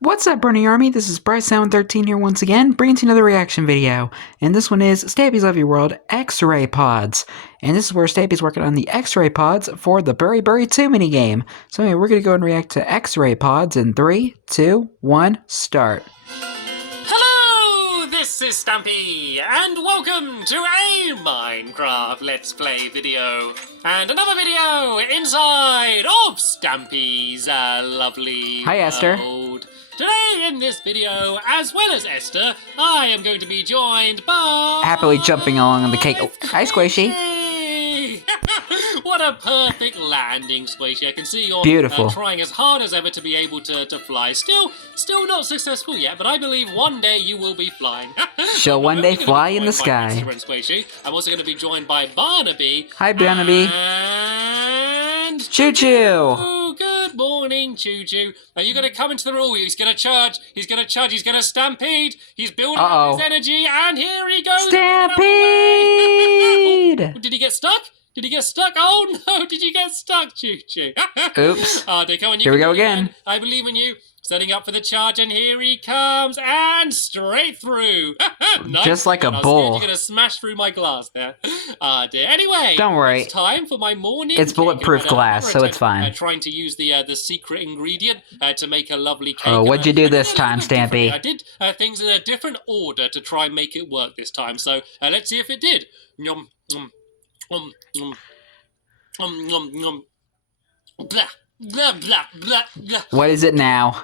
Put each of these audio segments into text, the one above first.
What's up, Bernie Army? This is BryceAllen13 here once again, bringing to you another reaction video. And this one is Stampy's Love Your World X-Ray Pods. And this is where Stampy's working on the X-Ray Pods for the Bury 2 minigame. So anyway, we're going to go and react to X-Ray Pods in 3, 2, 1, start. Hello, this is Stampy, and welcome to a Minecraft Let's Play video. And another video inside of Stampy's lovely Hi, Esther. world. Today in this video, as well as Esther, I am going to be joined by... Happily jumping along on the cake. Oh, hi, Squishy. What a perfect landing, Squishy. I can see you're Beautiful. Trying as hard as ever to be able to fly. Still not successful yet, but I believe one day you will be flying. She'll one day fly in the sky. I'm also going to be joined by Barnaby. Hi, Barnaby. And... Choo-choo. Oh, good morning, Choo-choo. Are you going to come into the room? He's going to charge. He's going to charge. He's going to stampede. He's building up his energy, and here he goes. Stampede! Did he get stuck? Did he get stuck? Oh no, did you get stuck, Choo-choo? Oops. Oh, come on, Here we go again. I believe in you. Setting up for the charge, and here he comes, and straight through. Nice. Just like a I was bull. scared you're going to smash through my glass there. Dear. Anyway, Don't worry. It's time for my morning It's bulletproof cake. glass, so it's fine. Trying to use the secret ingredient to make a lovely cake. Oh, what'd you do this I did time, Stampy? I did things in a different order to try and make it work this time. So let's see if it did. Yum, yum, yum, yum. Blah, blah, blah, blah, blah. What is it now?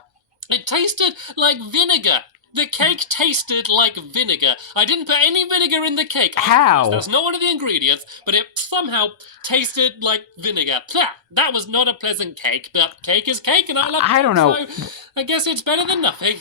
It tasted like vinegar. The cake tasted like vinegar. I didn't put any vinegar in the cake. How? That's not one of the ingredients, but it somehow tasted like vinegar. That was not a pleasant cake, but cake is cake, and I love I cake, don't know. So I guess it's better than nothing.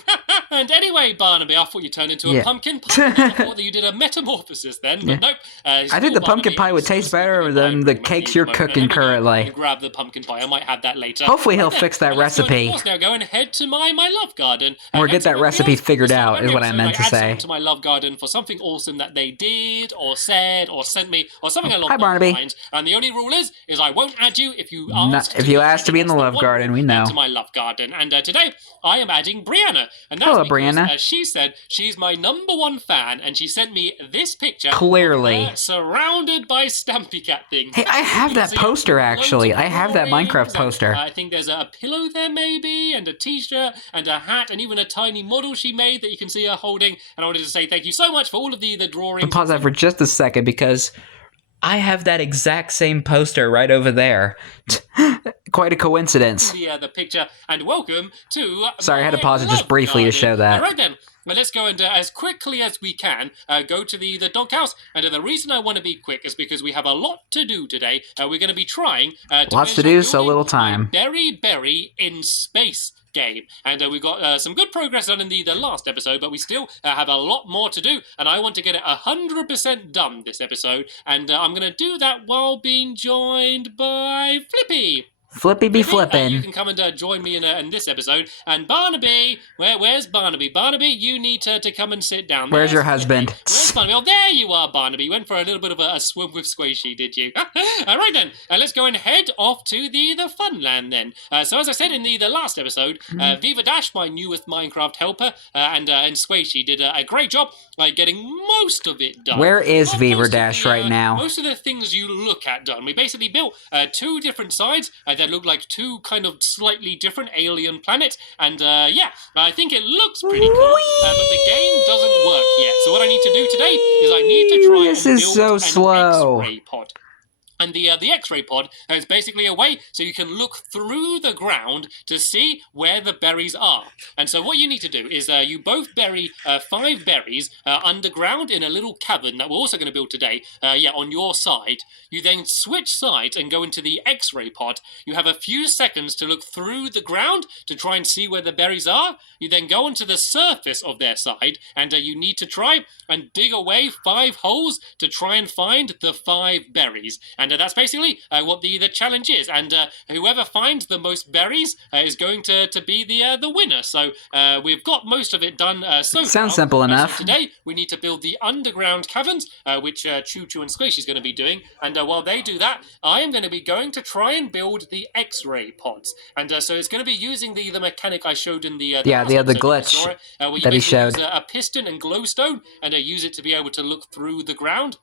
And anyway, Barnaby, I thought you turned into a pumpkin pie. I thought that you did a metamorphosis then, but nope. I think the pumpkin pie would taste better than the cakes you're cooking currently. Grab the pumpkin pie. I might have that later. Hopefully he'll fix that recipe. Now go and head to my love garden. Or get that recipe figured out, is what I meant to say. To my love garden for something awesome that they did or said or sent me or something along Hi, Barnaby. those lines. And the only rule is I won't add you if you ask. If you ask to be in the love garden, we know. To my love garden. And today I am adding Brianna. And that's Hello, because, Brianna. She said she's my #1 fan, and she sent me this picture. Clearly. Surrounded by Stampy Cat things. Hey, I have that poster, actually. I have that Minecraft poster. I think there's a pillow there, maybe, and a t-shirt, and a hat, and even a tiny model she made that you can see her holding. And I wanted to say thank you so much for all of the drawings. Pause that for just a second, because I have that exact same poster right over there. Quite a coincidence. The picture, and welcome to... Sorry, I had to pause it just briefly to show that. All right then. Well, let's go and, as quickly as we can, go to the doghouse. And the reason I want to be quick is because we have a lot to do today. We're going to be trying Lots to do, so little time. Berry in space game. And we got some good progress done in the last episode, but we still have a lot more to do. And I want to get it 100% done this episode. And I'm going to do that while being joined by Flippy. Flippy be flippin'. You can come and join me in this episode. And Barnaby, where's Barnaby? Barnaby, you need to come and sit down. Where's your husband? Where's Barnaby? Oh, there you are, Barnaby. You went for a little bit of a swim with Squishy, did you? All right, then. Let's go and head off to the fun land, then. So, as I said in the last episode, Viva Dash, my newest Minecraft helper, and Squishy did a great job getting most of it done. Where is Viva Dash right now? Most of the things you look at done. We basically built 2 different sides that look like 2 kind of slightly different alien planets, and yeah, I think it looks pretty cool, but the game doesn't work yet. So what I need to do today is I need to try and build an X-ray pod. And the X-ray pod is basically a way so you can look through the ground to see where the berries are. And so what you need to do is you both bury 5 berries underground in a little cavern that we're also going to build today, on your side. You then switch sides and go into the X-ray pod. You have a few seconds to look through the ground to try and see where the berries are. You then go onto the surface of their side, and you need to try and dig away 5 holes to try and find the 5 berries. And that's basically what the challenge is. And whoever finds the most berries is going to be the winner. So we've got most of it done so far. Sounds simple enough. So today we need to build the underground caverns, which Choo Choo and Squishy is going to be doing. And while they do that, I am going to be going to try and build the X-ray pods. And so it's going to be using the mechanic I showed in the glitch where you that he showed. use a piston and glowstone and use it to be able to look through the ground.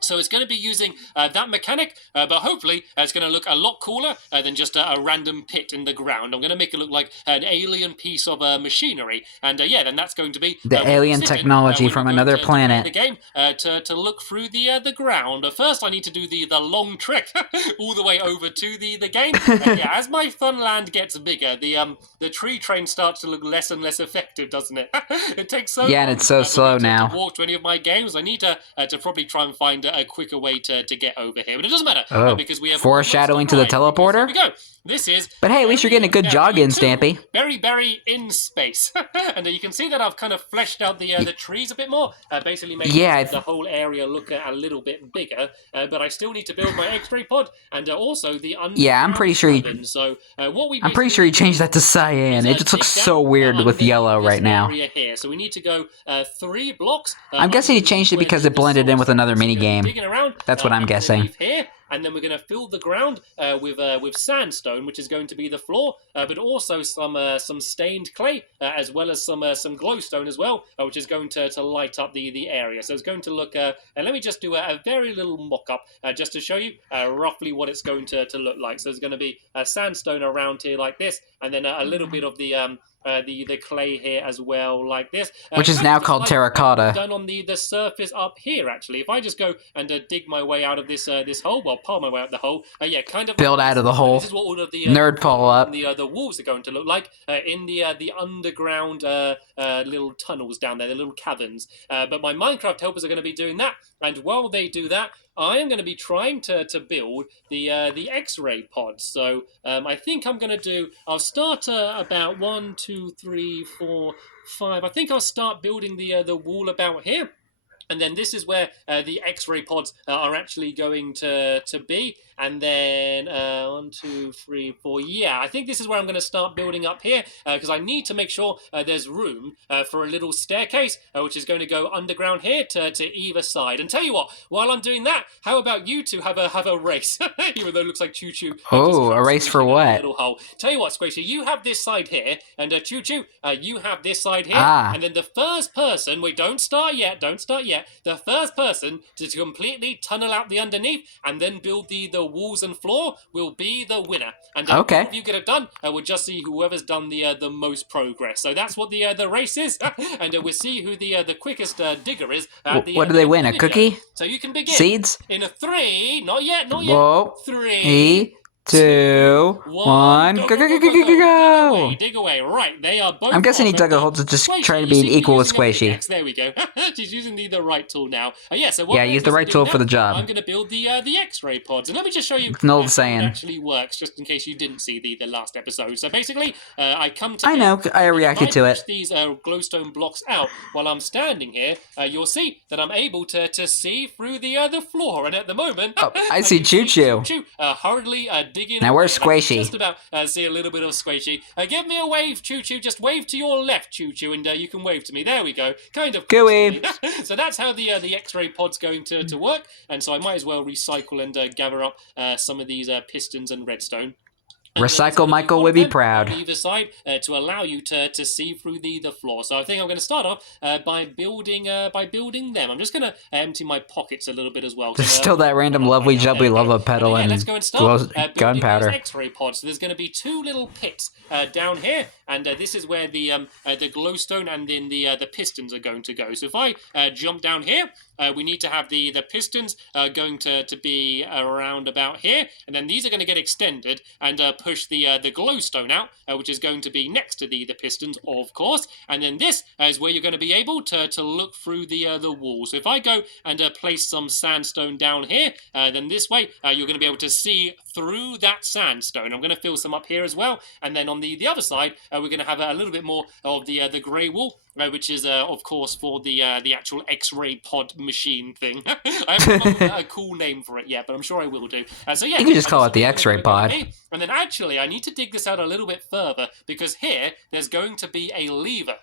So it's going to be using that mechanic, but hopefully it's going to look a lot cooler than just a random pit in the ground. I'm going to make it look like an alien piece of machinery, and then that's going to be the alien technology from another planet. The game to look through the ground. First, I need to do the long trek all the way over to the game. As my fun land gets bigger, the tree train starts to look less and less effective, doesn't it? It takes so long, and it's so slow now. To walk to any of my games, I need to probably try and find a quicker way to get over here, but it doesn't matter because we have foreshadowing to the teleporter. Here we go. This is. But hey, at least you're getting a good jog in, Stampy. Berry in space, and you can see that I've kind of fleshed out the trees a bit more, basically making the whole area look a little bit bigger. But I still need to build my X-ray pod and also the I'm pretty sure I'm pretty sure he changed that to cyan. It just looks so weird with yellow right now. Here. So we need to go 3 blocks. I'm guessing he changed it because it blended in with another mini game. That's what I'm guessing. Here. And then we're going to fill the ground with sandstone, which is going to be the floor, but also some stained clay, as well as some glowstone as well, which is going to light up the area. So it's going to look. And let me just do a very little mock-up just to show you roughly what it's going to look like. So there's going to be sandstone around here like this, and then a little bit of the clay here as well, like this, which is now called terracotta. Done on the surface up here. Actually, if I just go and dig my way out of this hole, well, palm my way out the hole, kind of build out of the hole. This is what all of the nerd fall up. The walls are going to look like in the underground little tunnels down there, the little caverns. But my Minecraft helpers are going to be doing that, and while they do that, I am going to be trying to build the X-ray pods. So I think I'm going to do. I'll start about 1, 2, 3, 4, 5. I think I'll start building the wall about here. And then this is where the X-ray pods are actually going to be. And then 1, 2, 3, 4. Yeah, I think this is where I'm going to start building up here because I need to make sure there's room for a little staircase, which is going to go underground here to either side. And tell you what, while I'm doing that, how about you two have a race? Even though it looks like Choo Choo. Oh, a race for what? Little hole. Tell you what, Squishy, you have this side here, and Choo Choo, you have this side here. And then the first person, wait, don't start yet. The first person to completely tunnel out the underneath and then build the walls and floor will be the winner. And if you get it done, we'll just see whoever's done the most progress. So that's what the race is, and we'll see who the quickest digger is. What do they win? A cookie? So you can begin. Seeds? In a 3, not yet. Whoa. 3, 2, 1, go! Dig away. Right, they are both. I'm guessing he dug a hole to just try to be equal with Squishy. There we go. She's using the right tool now. So use the right tool for the job. I'm going to build the X-ray pods, and let me just show you how it actually works, just in case you didn't see the last episode. So basically, I come to. I know. I reacted to it. These glowstone blocks out while I'm standing here. You'll see that I'm able to see through the floor, and at the moment, I see Choo Choo. Hurriedly digging. Now where's Squishy? Just about see a little bit of Squishy. Give me a wave, Choo Choo. Just wave to your left, Choo Choo, and you can wave to me. There we go. Kind of. Gooey. So that's how the X-ray pod's going to work, and so I might as well recycle and gather up some of these pistons and redstone. Recycle Michael would be proud. On either side to allow you to see through the floor. So I think I'm going to start off by building them. I'm just going to empty my pockets a little bit as well. There's still that random lovely jubbly lava pedal and let's go and start gunpowder. X-ray pods. So there's going to be 2 little pits down here, and this is where the glowstone and then the pistons are going to go. So if I jump down here, we need to have the pistons going to be around about here, and then these are going to get extended and push the glowstone out, which is going to be next to the pistons, of course. And then this is where you're going to be able to look through the wall. So if I go and place some sandstone down here, then this way you're going to be able to see through that sandstone. I'm going to fill some up here as well, and then on the other side we're we're going to have a little bit more of the grey wool, which is, of course, for the actual X-ray pod machine thing. I haven't come up with a cool name for it yet, but I'm sure I will do. So yeah, You can just call it the this is X-ray gonna go pod. here. And then actually, I need to dig this out a little bit further, because here, there's going to be a lever.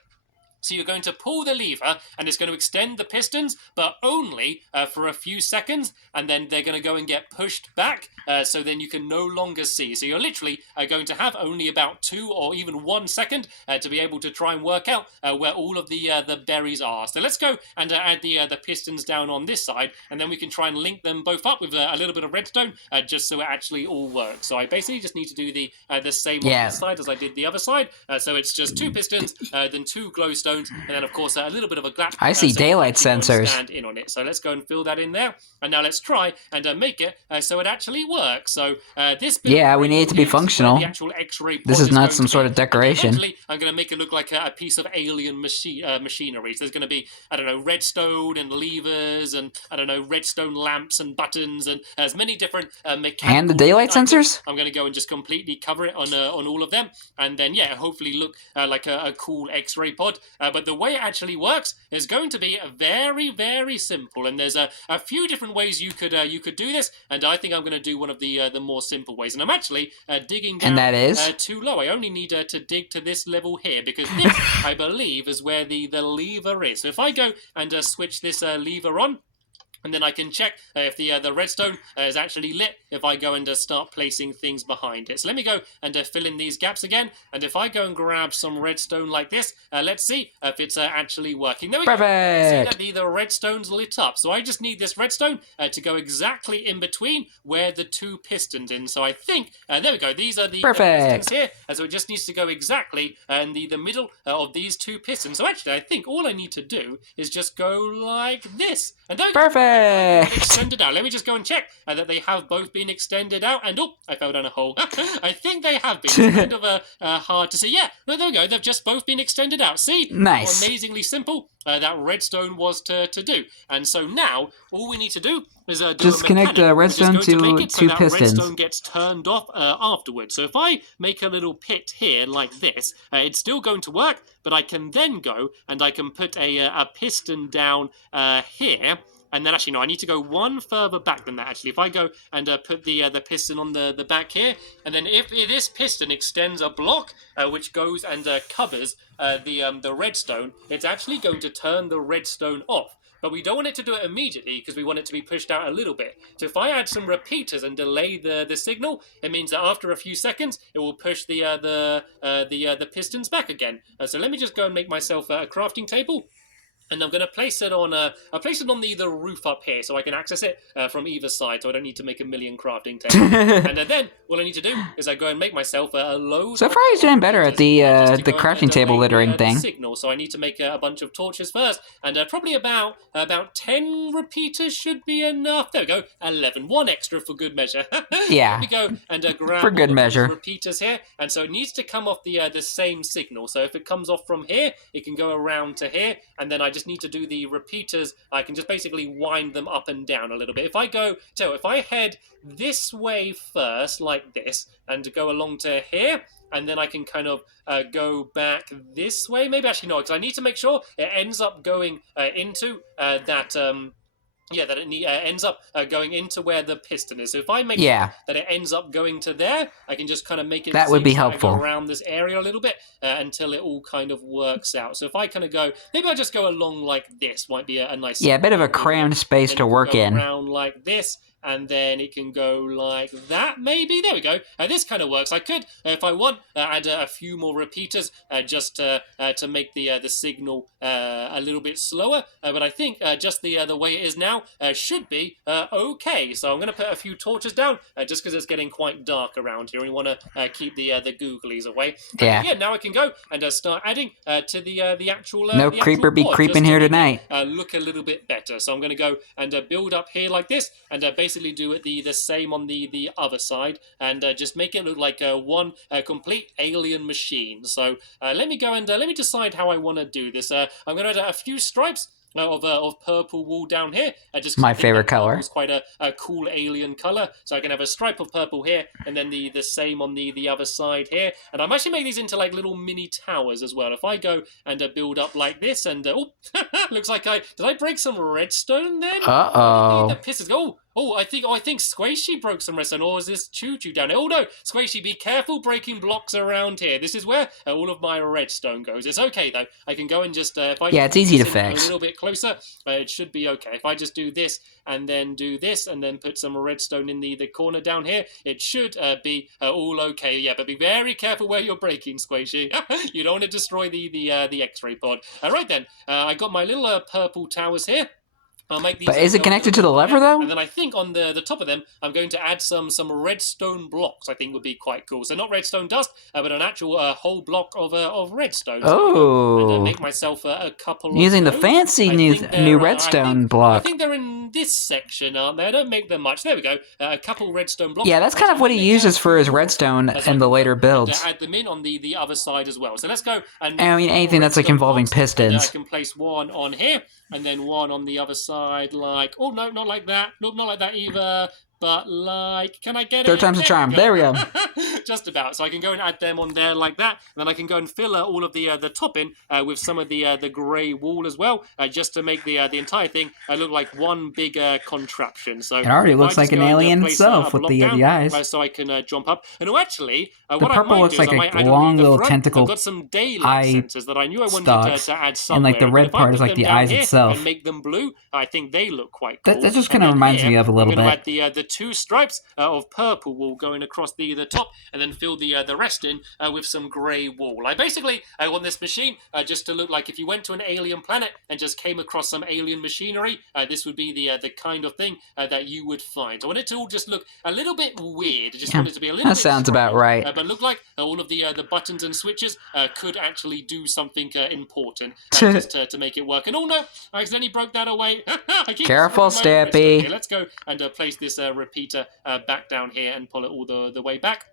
So you're going to pull the lever, and it's going to extend the pistons, but only for a few seconds, and then they're going to go and get pushed back, so then you can no longer see. So you're literally going to have only about 2 or even 1 second to be able to try and work out where all of the berries are. So let's go and add the pistons down on this side, and then we can try and link them both up with a little bit of redstone, just so it actually all works. So I basically just need to do the same on this side as I did the other side. So it's just 2 pistons, then 2 glowstones, and then of course a little bit of a gap. I see daylight sensors. Stand in on it. So let's go and fill that in there, and now let's try and make it so it actually works. So this. Yeah, we need it to be functional. The actual X-ray. This is not some sort of decoration. Eventually, I'm going to make it look like a piece of alien machinery. So there's going to be, I don't know, redstone and levers, and I don't know, redstone lamps and buttons, and as many different mechanical. And the daylight sensors. I'm going to go and just completely cover it on all of them, and then yeah, hopefully look like a cool X-ray pod. But the way it actually works is going to be very, very simple, and there's a few different ways you could do this, and I think I'm going to do one of the more simple ways. And I'm actually digging down, and that is too low. I only need to dig to this level here, because this I believe is where the lever is. So if I go and switch this lever on, and then I can check if the redstone is actually lit if I go and start placing things behind it. So let me go and fill in these gaps again. And if I go and grab some redstone like this, let's see if it's actually working. There we Perfect. go. See that the redstone's lit up. So I just need this redstone to go exactly in between where the 2 pistons in. So I think, there we go. These are the pistons here. So it just needs to go exactly in the middle of these 2 pistons. So actually, I think all I need to do is just go like this. And there we go. Perfect. Extended out. Let me just go and check that they have both been extended out. And oh, I fell down a hole. I think they have been. It's kind of hard to see. Yeah, no, there we go. They've just both been extended out. See? Nice. How amazingly simple that redstone was to do. And so now all we need to do is just connect the redstone to 2 pistons. Redstone gets turned off afterwards. So if I make a little pit here like this, it's still going to work. But I can then go and I can put a piston down here. And then actually, no, I need to go one further back than that, actually. If I go and put the piston on the back here, and then if this piston extends a block, which goes and covers the redstone, it's actually going to turn the redstone off. But we don't want it to do it immediately, because we want it to be pushed out a little bit. So if I add some repeaters and delay the signal, it means that after a few seconds, it will push the pistons back again. So let me just go and make myself a crafting table. And I'm going to place it on the roof up here, so I can access it from either side, so I don't need to make a million crafting tables. And then all I need to do is I go and make myself a load. So far, he's doing better at the crafting table littering thing. Signal, so I need to make a bunch of torches first, and probably about 10 repeaters should be enough. There we go, 11, 1 extra for good measure. Yeah. Let me go and grab for good measure repeaters here, and so it needs to come off the same signal. So if it comes off from here, it can go around to here, and then I just need to do the repeaters. I can just basically wind them up and down a little bit. If I head this way first, like this, and go along to here, and then I can kind of go back this way. Maybe actually no, because I need to make sure it ends up going into that. That it ends up going into where the piston is. So if I make sure that it ends up going to there, I can just kind of make it. That would be helpful. Around this area a little bit until it all kind of works out. So if I kind of go, maybe I just go along like this. Might be a nice. Yeah, a bit of a crammed space to work in. Around like this. And then it can go like that, maybe. There we go. This kind of works. I could, if I want, add a few more repeaters just to make the signal a little bit slower. But I think just the way it is now should be okay. So I'm going to put a few torches down just because it's getting quite dark around here. And we want to keep the googlies away. Yeah. Now I can go and start adding to the actual. No the creeper actual be creeping here tonight. Look a little bit better. So I'm going to go and build up here like this, and basically do it the same on the other side, and just make it look like one complete alien machine. So let me go and let me decide how I want to do this. I'm going to add a few stripes of purple wool down here. Just 'cause My I think favorite that purple color. is quite a cool alien color. So I can have a stripe of purple here, and then the same on the other side here. And I'm actually making these into like little mini towers as well. If I go and build up like this, and oh, looks like did I break some redstone then? Uh-oh. The pistons go. Oh, I think Squishy broke some redstone, or is this Choo Choo down there? Oh no, Squishy, be careful breaking blocks around here. This is where all of my redstone goes. It's okay though. I can go and just if I it's easy to a fix. little bit closer, it should be okay. If I just do this and then do this and then put some redstone in the corner down here, it should be all okay. Yeah, but be very careful where you're breaking, Squishy. You don't want to destroy the X-ray pod. Right then, I got my little purple towers here. I'll make these. But is it connected to the lever though? And then I think on the top of them, I'm going to add some redstone blocks. I think would be quite cool. So not redstone dust, but an actual whole block of redstone. Oh. And make myself a couple. Using of the fancy new redstone block. I think they're in this section, aren't they? I don't make them much. There we go. A couple redstone blocks. Yeah, that's kind of what he uses for his redstone in the later builds. Add them in on the other side as well. So let's go and. I mean, anything that's like involving pistons. I can place one on here. And then one on the other side, like, oh no, not like that. Nope, not like that either. But like, can I get it? Third time's a charm. There we go. Just about. So I can go and add them on there like that. And then I can go and fill all of the top in with some of the grey wool as well, just to make the entire thing look like one big contraption. So it already looks like an alien itself with the eyes. So I can jump up. And actually, the purple looks like a long little tentacle. I've got some daylight sensors that I knew I wanted to add somewhere. And like the red part is like the eyes itself. And make them blue. I think they look quite cool. That just kind of reminds me of a little bit. Add the two stripes of purple wool going across the top, and then fill the rest in with some grey wool. I basically want this machine just to look like if you went to an alien planet and just came across some alien machinery, this would be the kind of thing that you would find. I want it to all just look a little bit weird. I just want it to be a little bit sounds about right. But look like all of the buttons and switches could actually do something important just to make it work. And oh no, I accidentally broke that away. Careful, Stampy. Okay, let's go and place this repeater back down here and pull it all the way back.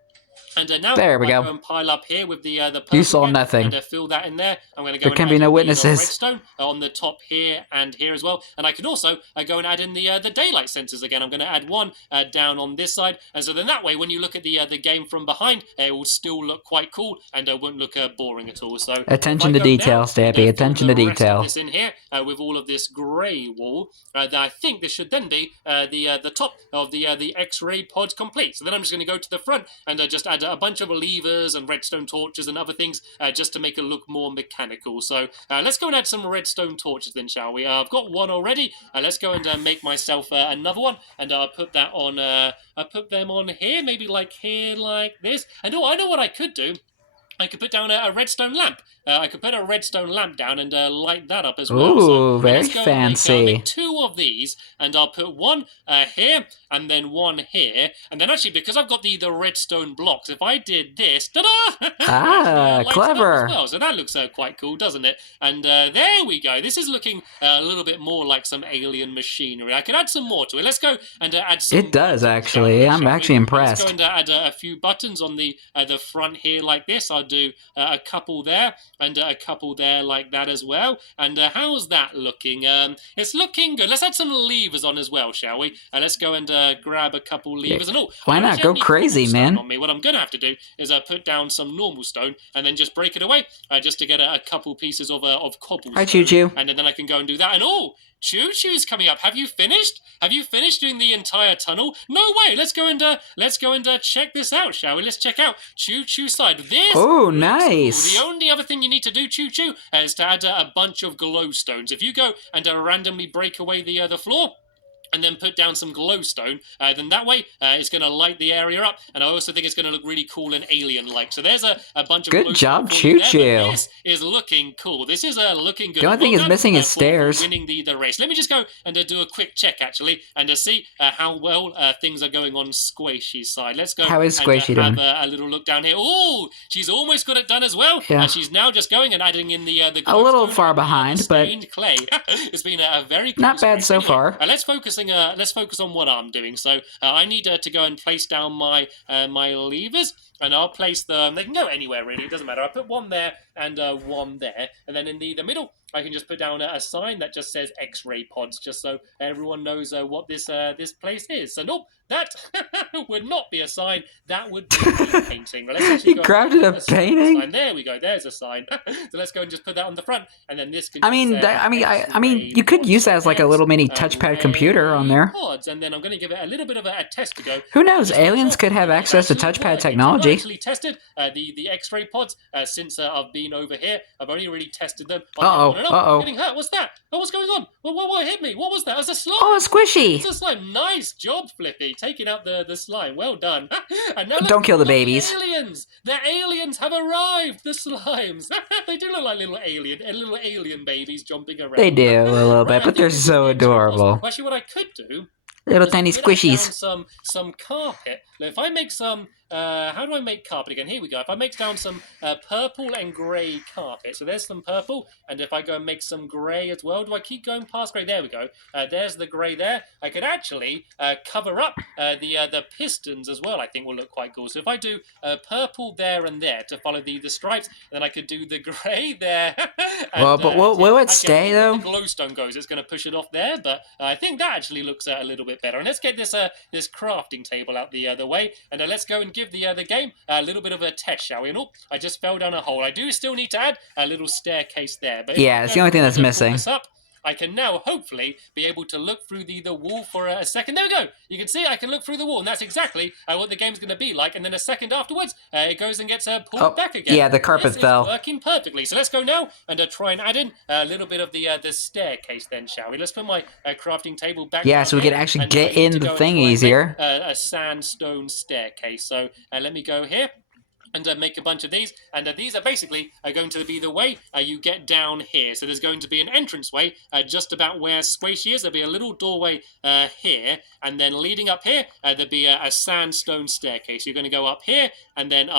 And now there we go. And pile up here with the you saw nothing. And fill that in there. I'm going to go. There can be no witnesses. Redstone on the top here and here as well. And I can also go and add in the daylight sensors again. I'm going to add one down on this side, and so then that way, when you look at the game from behind, it will still look quite cool and won't look boring at all. So attention to detail, Stampy. Attention to detail. This in here with all of this grey wool. I think this should then be the top of the X-ray pod complete. So then I'm just going to go to the front and just add a bunch of levers and redstone torches and other things just to make it look more mechanical. So let's go and add some redstone torches then, shall we? I've got one already. Let's go and make myself another one, and I'll put that on. I put them on here, maybe like here, like this. And oh, I know what I could do. I could put down a redstone lamp. I could put a redstone lamp down and light that up as well. Ooh, so very fancy. Make two of these, and I'll put one here, and then one here. And then actually, because I've got the redstone blocks, if I did this, ta-da! Ah, clever. As well. So that looks quite cool, doesn't it? And there we go. This is looking a little bit more like some alien machinery. I can add some more to it. Let's go and add some... It does, actually. I'm actually impressed. Let's go and add a few buttons on the front here like this. I'll do a couple there and a couple there like that as well. And how's that looking? It's looking good. Let's add some levers on as well, shall we? Let's go and grab a couple levers. And why not? Go crazy, man. On me. What I'm going to have to do is put down some normal stone and then just break it away just to get a couple pieces of cobblestone. Hi, Choo Choo. And then I can go and do that. And oh, Choo Choo's coming up. Have you finished? Have you finished doing the entire tunnel? No way. Let's go and check this out, shall we? Let's check out Choo Choo's side. This. Oh, nice. Cool. The only other thing you need to do, Choo Choo, is to add a bunch of glowstones. If you go and randomly break away the floor, and then put down some glowstone, then that way it's going to light the area up, and I also think it's going to look really cool and alien-like. So there's a bunch of good job, Choo Choo. This is looking cool. This is looking good. The only thing is missing is stairs. Winning the race. Let me just go and do a quick check, actually, and see how well things are going on Squishy's side. Let's go. How is Squishy doing? Have a little look down here. Oh, she's almost got it done as well. Yeah. She's now just going and adding in the a little far behind, but clay. It's been a very cool not bad so far. Let's focus on what I'm doing. So I need to go and place down my my levers, and I'll place them. They can go anywhere really. It doesn't matter. I put one there and one there, and then in the middle, I can just put down a sign that just says X-ray pods, just so everyone knows what this place is. So nope, that would not be a sign. That would be a painting. You grabbed it a painting? Sign. There we go. There's a sign. So let's go and just put that on the front, and then this can. I mean, you could use that as like a little mini touchpad computer on there. Pods, and then I'm going to give it a little bit of a test to go. Who knows? Aliens could have access to touchpad technology. I've actually tested the X-ray pods since I've been over here. I've only really tested them. Uh-oh. I'm getting hurt. What's that? Oh, what's going on? What hit me? What was that? It was a slime. Oh, squishy. It's a slime. Nice job, Flippy. Taking out the slime. Well done. And now don't kill the babies. Aliens. The aliens have arrived. The slimes. They do look like little alien babies jumping around. They do a little bit, but they're so adorable. Actually, what I could do. Little tiny squishies. Some carpet. Now, if I make some, how do I make carpet again? Here we go. If I make down some purple and grey carpet, so there's some purple, and if I go and make some grey as well, do I keep going past grey? There we go. There's the grey there. I could actually cover up the pistons as well. I think will look quite cool. So if I do purple there and there to follow the stripes, then I could do the grey there. And, well, but will it stay though? The glowstone goes. It's going to push it off there, but I think that actually looks a little bit better. And let's get this crafting table out the way, and let's go and give the game a little bit of a test, shall we? And I just fell down a hole. I do still need to add a little staircase there, but yeah, it's the only thing that's missing. I can now hopefully be able to look through the wall for a second. There we go. You can see I can look through the wall, and that's exactly what the game's going to be like. And then a second afterwards, it goes and gets pulled back again. Yeah, the carpet fell. It's working perfectly. So let's go now and try and add in a little bit of the staircase then, shall we? Let's put my crafting table back. Yeah, so we can actually get in the thing easier. A sandstone staircase. So let me go here. And make a bunch of these, and these are basically going to be the way you get down here. So there's going to be an entranceway just about where Squishy is. There'll be a little doorway here, and then leading up here, there'll be a sandstone staircase. You're going to go up here, and then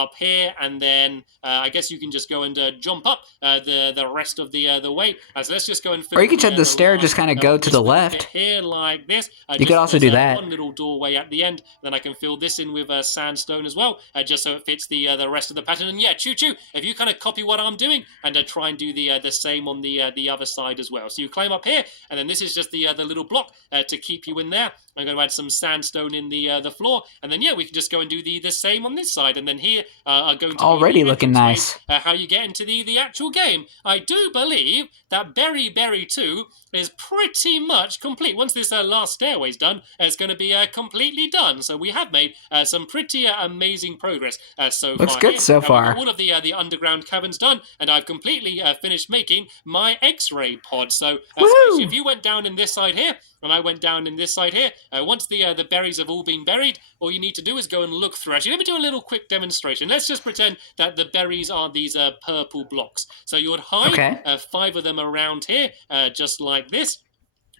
I guess you can just go and jump up the rest of the way. So let's just go and. Or you can set the stair just kind of go to the left. Here like this. You could also do that. One little doorway at the end. Then I can fill this in with sandstone as well, just so it fits the rest of the pattern. And yeah, choo-choo, if you kind of copy what I'm doing and try and do the same on the other side as well. So you climb up here, and then this is just the little block to keep you in there. I'm going to add some sandstone in the floor, and then yeah, we can just go and do the same on this side. And then here are going to already be looking nice. How you get into the actual game. I do believe that Berry 2 is pretty much complete. Once this last stairway's done, it's going to be completely done. So we have made some pretty amazing progress so far. Looks good so far. All of the underground caverns done, and I've completely finished making my X-ray pod. So if you went down in this side here, and I went down in this side here, once the berries have all been buried, all you need to do is go and look through. Actually, let me do a little quick demonstration. Let's just pretend that the berries are these purple blocks. So you would hide 5 of them around here, just like this.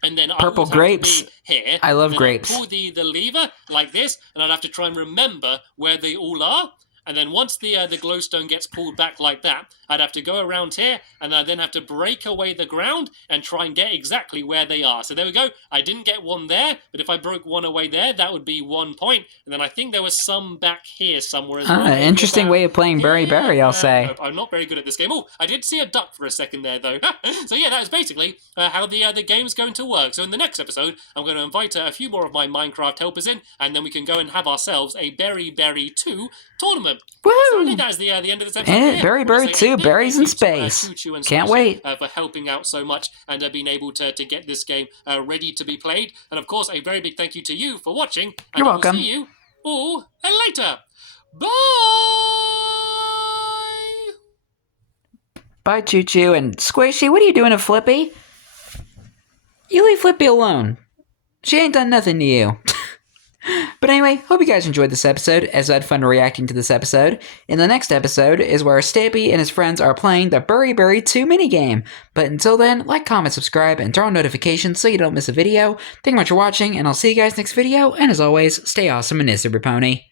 And then purple grapes. Here. I love grapes. I'd pull the lever like this, and I'd have to try and remember where they all are. And then once the glowstone gets pulled back like that, I'd have to go around here, and I'd then have to break away the ground and try and get exactly where they are. So there we go. I didn't get one there, but if I broke one away there, that would be 1 point. And then I think there was some back here somewhere as well. Interesting way of playing Berry, I'll say. I'm not very good at this game. Oh, I did see a duck for a second there, though. So yeah, that is basically how the game's going to work. So in the next episode, I'm going to invite a few more of my Minecraft helpers in, and then we can go and have ourselves a Berry 2 tournament. Woo! So I think that is the end of this episode. And Berry 2, berries in space. Can't wait. For helping out so much and being able to get this game ready to be played. And of course, a very big thank you to you for watching. And You're welcome. We'll see you all later. Bye! Bye, Choo Choo. And Squishy, what are you doing to Flippy? You leave Flippy alone. She ain't done nothing to you. But anyway, hope you guys enjoyed this episode, as I had fun reacting to this episode. In the next episode is where Stampy and his friends are playing the Berry 2 minigame. But until then, like, comment, subscribe, and turn on notifications so you don't miss a video. Thank you much for watching, and I'll see you guys next video, and as always, stay awesome and Pony.